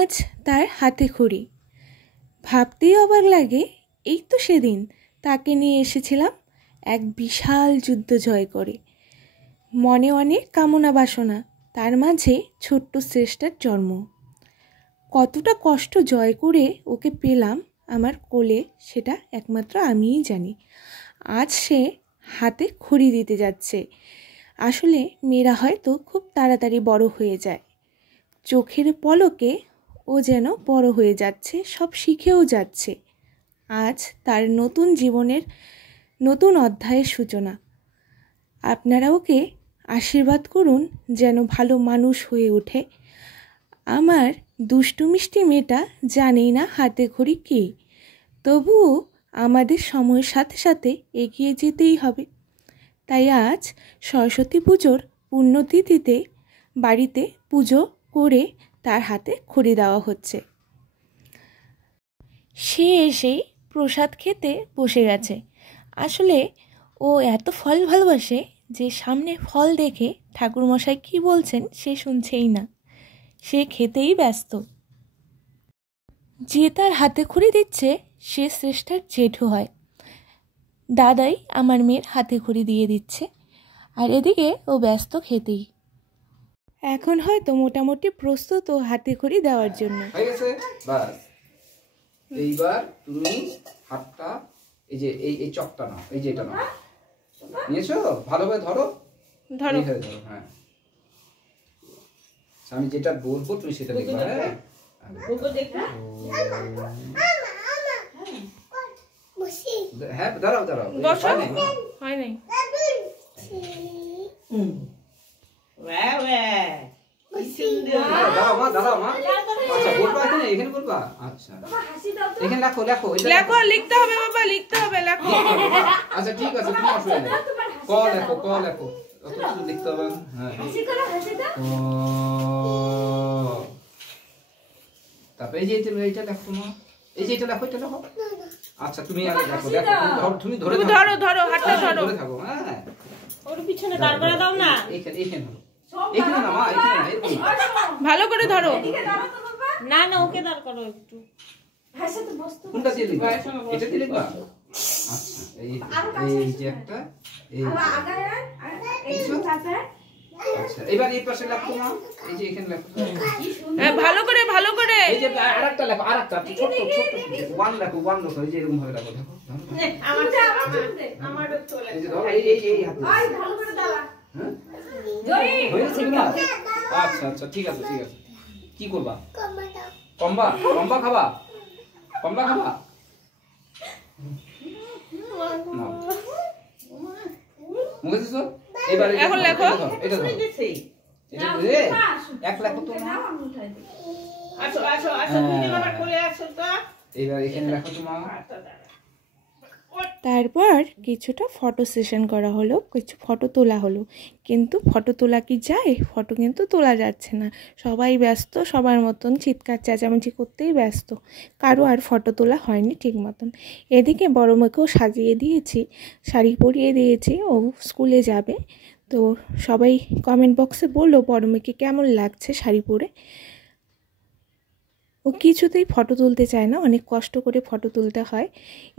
আজ তার হাতে খড়ি। ভাবতেই অবাক লাগে, এই তো সেদিন তাকে নিয়ে এসেছিলাম এক বিশাল যুদ্ধ জয় করে। মনে অনেক কামনা বাসনা, তার মাঝে ছোট্ট শ্রেষ্ঠার জন্ম। কতটা কষ্ট জয় করে ওকে পেলাম আমার কোলে, সেটা একমাত্র আমিই জানি। আজ সে হাতে খড়ি দিতে যাচ্ছে। আসলে মেয়েরা হয়তো খুব তাড়াতাড়ি বড় হয়ে যায়। চোখের পলকে ও যেন বড় হয়ে যাচ্ছে, সব শিখেও যাচ্ছে। আজ তার নতুন জীবনের নতুন অধ্যায়ের সূচনা। আপনারা ওকে আশীর্বাদ করুন যেন ভালো মানুষ হয়ে ওঠে। আমার দুষ্টু মিষ্টি মেয়েটা জানেই না হাতে খড়ি কী, তবুও আমাদের সময়ের সাথে সাথে এগিয়ে যেতেই হবে। তাই আজ সরস্বতী পুজোর পুণ্যতিথিতে বাড়িতে পুজো করে তার হাতে খড়ি দেওয়া হচ্ছে। সে এসেই প্রসাদ খেতে বসে গেছে। আসলে ও এত ফল ভালোবাসে যে সামনে ফল দেখে ঠাকুরমশাই কি বলছেন সে শুনছেই না, সে খেতেই ব্যস্ত। যে তার হাতে খড়ি দিচ্ছে সে শ্রেষ্ঠার জেঠু হয়। দাদাই আমার মেয়ের হাতে খড়ি দিয়ে দিচ্ছে, আর এদিকে ও ব্যস্ত খেতেই। এখন হয়তো মোটামুটি প্রস্তুত ও হাতে খড়ি দেওয়ার জন্য। এইবার তুমি হাতটা এই যে এই চকটা নাও, এই যে এটা নাও, নিয়েছো? ভালোভাবে ধরো ধরো। হ্যাঁ, আমি যেটা বলবো তুমি সেটা লিখবা। হ্যাঁ, হ্যাঁ, দাঁড়াও দাঁড়াও, হয় নাই। দাঁড়াও মা, দাঁড়াও মা। আচ্ছা, বলবা এখানে, এখানে বলবা। আচ্ছা, এখানে লেখো, লেখো, লেখো, লিখতে হবে বাবা, লিখতে হবে, লেখো। আচ্ছা ঠিক আছে, তুমি অসুবিধা নেই। ক লেখো, ক লেখো, অত কিছু লিখতে হবে না। হ্যাঁ, তারপরে এই যে এইটা লেখো মা, এই যে এটা লেখো, এটা লেখো। আচ্ছা, তুমি আগে লেখো, লেখো, তুমি ধরে ধরো, ধরো হাতটা ধরো, ধরে থাকো। হ্যাঁ, ওর পিছনে দাঁড় করে দাও না, এখানে এখানে এখানে না মা, এখানে না, এরকম ভালো করে ধরো। না না, ওকে দাঁড় করো একটু। কোনটা দিয়ে লিখবা? এটা দিয়ে লিখবা? আচ্ছা, এই যে একটা, এই আচ্ছা, এবার এই পাশে লেখো মা, এই যে এখানে লেখো। হ্যাঁ, ভালো করে, ভালো করে। এই যে আরেকটা লেখো, আরেকটা ছোট ছোট ওয়ান লেখো, ওয়ান লেখো, এই যে এরকম ভাবে লেখো। দেখো আমার চলে, এই যে ধরো, এই হাতে ভালো করে দাও। হ্যাঁ, হয়েছে না? আচ্ছা আচ্ছা, ঠিক আছে ঠিক আছে। কি করবা? কম্বা, কম্বা খাবা, কম্বা খাবা। মুখে দিছো? এবারে এখন লেখো। এটা ধরো, এটা ধরে এক লেখো তো মা। আসো আসো আসো, তুমি আমার কোলে আসো তো। এবার এখানে লেখো তো মা। তারপর কিছুটা ফটো সেশন করা হলো, কিছু ফটো তোলা হলো। কিন্তু ফটো তোলা কি যায়? ফটো কিন্তু তোলা যাচ্ছে না। সবাই ব্যস্ত, সবার মতন চিৎকার চেঁচামেচি করতেই ব্যস্ত, কারো আর ফটো তোলা হয়নি ঠিক মতন। এদিকে বড় মেয়েকেও সাজিয়ে দিয়েছি, শাড়ি পরিয়ে দিয়েছি, ও স্কুলে যাবে। তো সবাই কমেন্ট বক্সে বললো বড় মেয়েকে কেমন লাগছে শাড়ি পরে। ও কিছুতেই ফটো তুলতে চায় না, অনেক কষ্ট করে ফটো তুলতে হয়।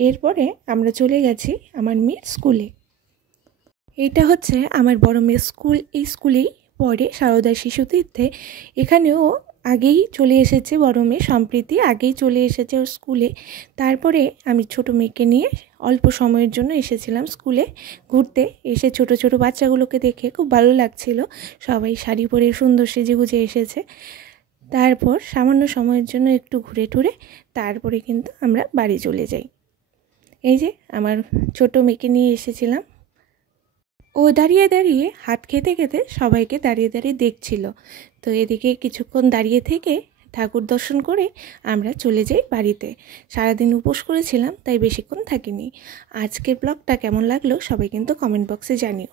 এরপরে আমরা চলে গেছি আমার মেয়ের স্কুলে। এইটা হচ্ছে আমার বড় মেয়ের স্কুল। এই স্কুলেই পড়ে, সারদা শিশুতীর্থে। এখানেও আগেই চলে এসেছে বড় মেয়ে সম্প্রীতি, আগেই চলে এসেছে ওর স্কুলে। তারপরে আমি ছোট মেয়েকে নিয়ে অল্প সময়ের জন্য এসেছিলাম স্কুলে ঘুরতে। এসে ছোট ছোট বাচ্চাগুলোকে দেখে খুব ভালো লাগছিল, সবাই শাড়ি পরে সুন্দর সেজেগুজে এসেছে। তারপর সামান্য সময়ের জন্য একটু ঘুরে টুরে তারপরে কিন্তু আমরা বাড়ি চলে যাই। এই যে আমার ছোট মেয়েকে নিয়ে এসেছিলাম, ও দাঁড়িয়ে দাঁড়িয়ে হাত খেতে খেতে সবাইকে দাঁড়িয়ে দাঁড়িয়ে দেখছিল। তো এদিকে কিছুক্ষণ দাঁড়িয়ে থেকে ঠাকুর দর্শন করে আমরা চলে যাই বাড়িতে। সারাদিন উপোস করেছিলাম, তাই বেশিক্ষণ থাকিনি। আজকের ব্লগটা কেমন লাগলো সবাই কিন্তু কমেন্ট বক্সে জানিও।